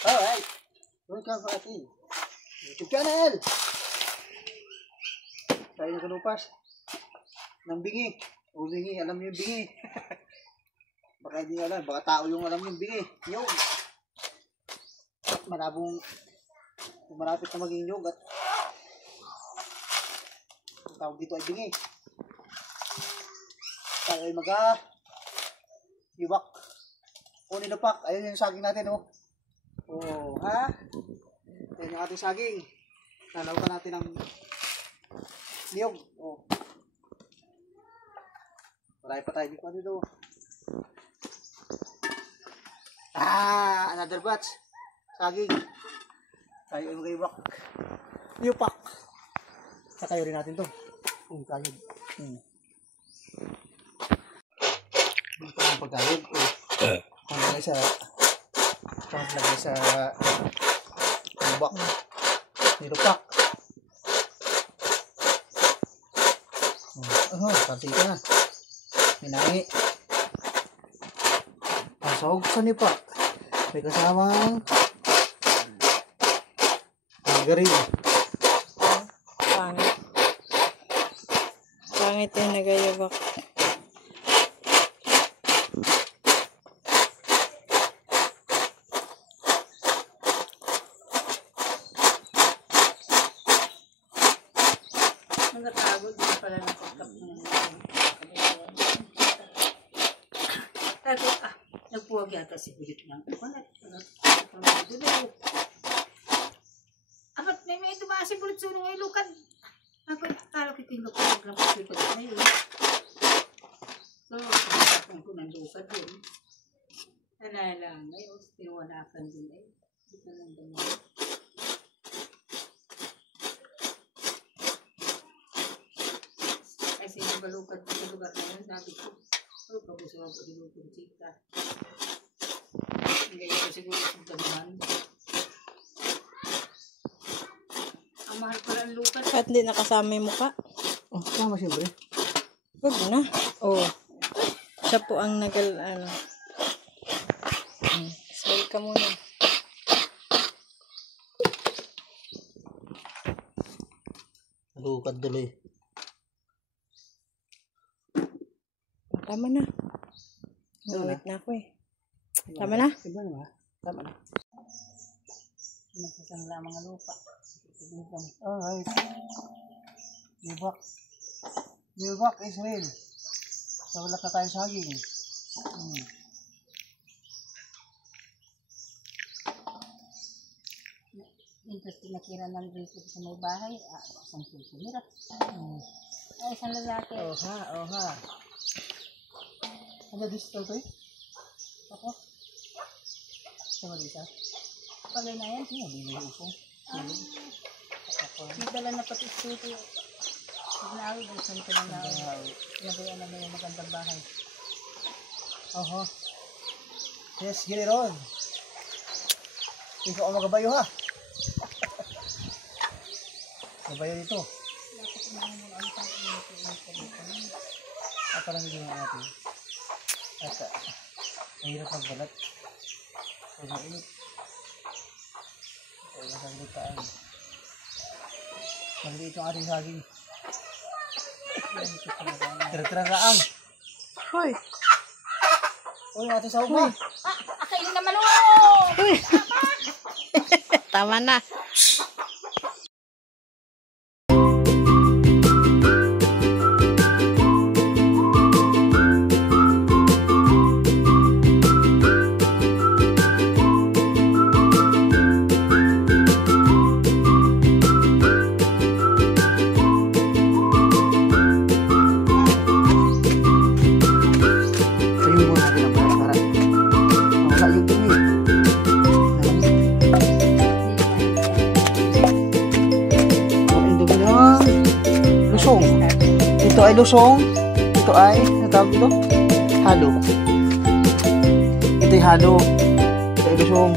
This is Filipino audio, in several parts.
Alright. Welcome sa ating YouTube channel. Tayo na kanupas ng bingi. O bingi, alam niyo yung bingi. Baka hindi alam, baka tao yung alam yung bingi. Yun. At malabong malapit na maging nyog at ang tawag dito ay bingi. Tayo ay yubak o nilupak. Ayun yung saging natin, oh. Oh, ha? Ayun yung ating saging. Lalawakan natin ng niyog. Oh. Marami pa tayo dito. Another batch. Saging. Tayo ay mag-iwak. Yupak. Sakayo rin natin to. Kayod. Dito ang pagkayod. Panglagay sa lubak. Nilupak. Pantika na. Minangi. Pasahog sa nipa. May kasamang garing. Pangit. Pangit yung nagayabak. Nagkatagod din pala ng pagkap ng nagpuwag yata si Bulit lang. Apat na may tumaas si Bulit sunong ay lukan. Akala ko yung lukan ng grapas yung pagkat na yun. So, kung ko ng lukan yun. Alala na yun. Pinuwanakan din ay. Dito lang dami. Kasi nabalukad ko sa lugar na yun, sabi ko, pagusto ako dilukod sita. Hindi ko siguro sa tanuhan. Ang mahal pala ang lukad. At hindi nakasama yung mukha. Oh, tama siyempre. Huwag na. Oh. Siya po ang smile ka muna. Lukad tuloy. Tama na. Nawit na ako eh. Tama na? Tama na. Tama na. Nasasang lamang ang lupa. Alright. Nilbak Israel. Nawalat na tayo saging. Interest tinakira ng dito sa may bahay. Isang susunira. Ay, isang lalaki. Oh ha. Ano dito to eh? Ako? Sama dito? Pagay na yan. Hindi mo usong. May dala na pati studio. Naawid ang santo ng naawid. Nabayan na may magandang bahay. Oho. Yes, get it on. Ikaw ang magabayo ha. Magabayo dito. At parang hindi yung atin. At mahirap magbalat. Huwag mainit. Ito yung naglitaan. Maliit yung ating saging. Tira-tira-raang. Hoy. Uy, yung ating sahog ha. Akayin naman o! Uy. Tama na. Ito ay lusong. Ito ay, natawag dito? Halo. Ito ay halo. Ito ay lusong.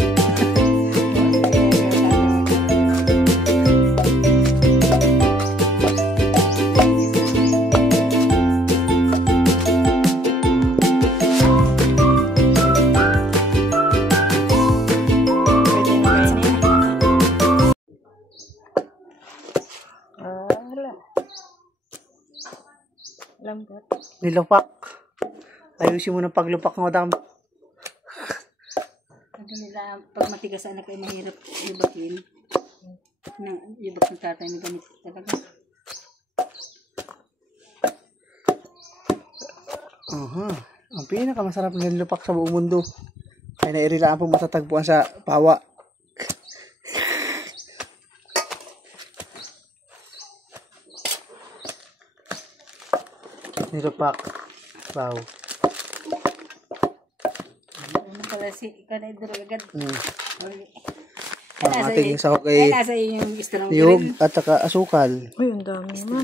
malambot. Nilupak. Ayusin mo ng paglupak ng madam. Sabi nila, pag matigas anak ay mahirap ibakin. Ibak ng tatay ni ganito talaga. Ang pinakamasarap na nilupak sa buong mundo ay nairilaan pong matatagpuan sa Pawa. Nilupak. Wow. Ano pala si kanay duro agad. Ang ating sahog ay nasa yung istorong niyog at saka asukal. Uy, ang dami naman.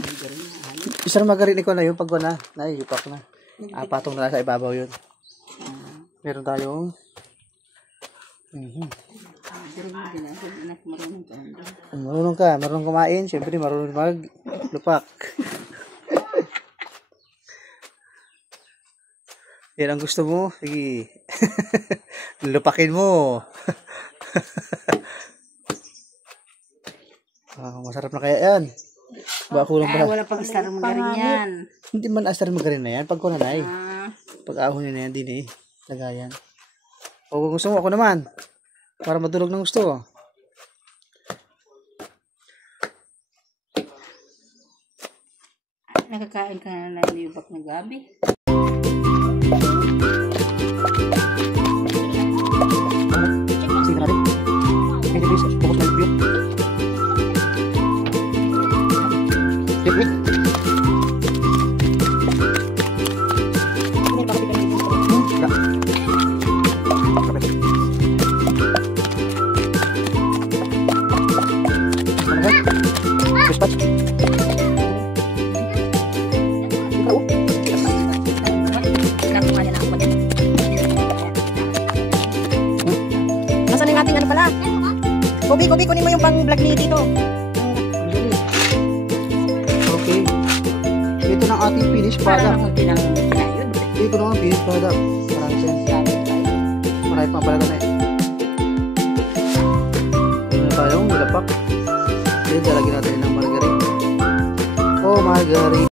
Isang magarin ko na yun pag wala. Nailupak na. Patong na lang sa ibabaw yun. Meron tayong marunong kumain, siyempre marunong maglupak. Yan ang gusto mo, sige. Lupakin mo. Masarap na kaya yan. Baka kulang pala. wala pang star magarin yan. Hindi man astar magarin na yan. Pag kunanay. Pag ahon na yan din eh. Lagayan. O kung gusto mo, ako naman. Para madulog ng gusto. Nakakain ka na nilibak ng gabi. Sige na rin. Hindi please, focus na yung view. Wait. Nasaan yung ating ano pala? Kobe, kunin mo yung pang-vlog ni Tito. Okay. Ito na ang ating finished product. Pinayod. Ito na ang finished product. Maraming sense. Marami pang pala na eh. Ano na tayong nilapak. Then, dalagyan natin ng margarine. Oh, margarine.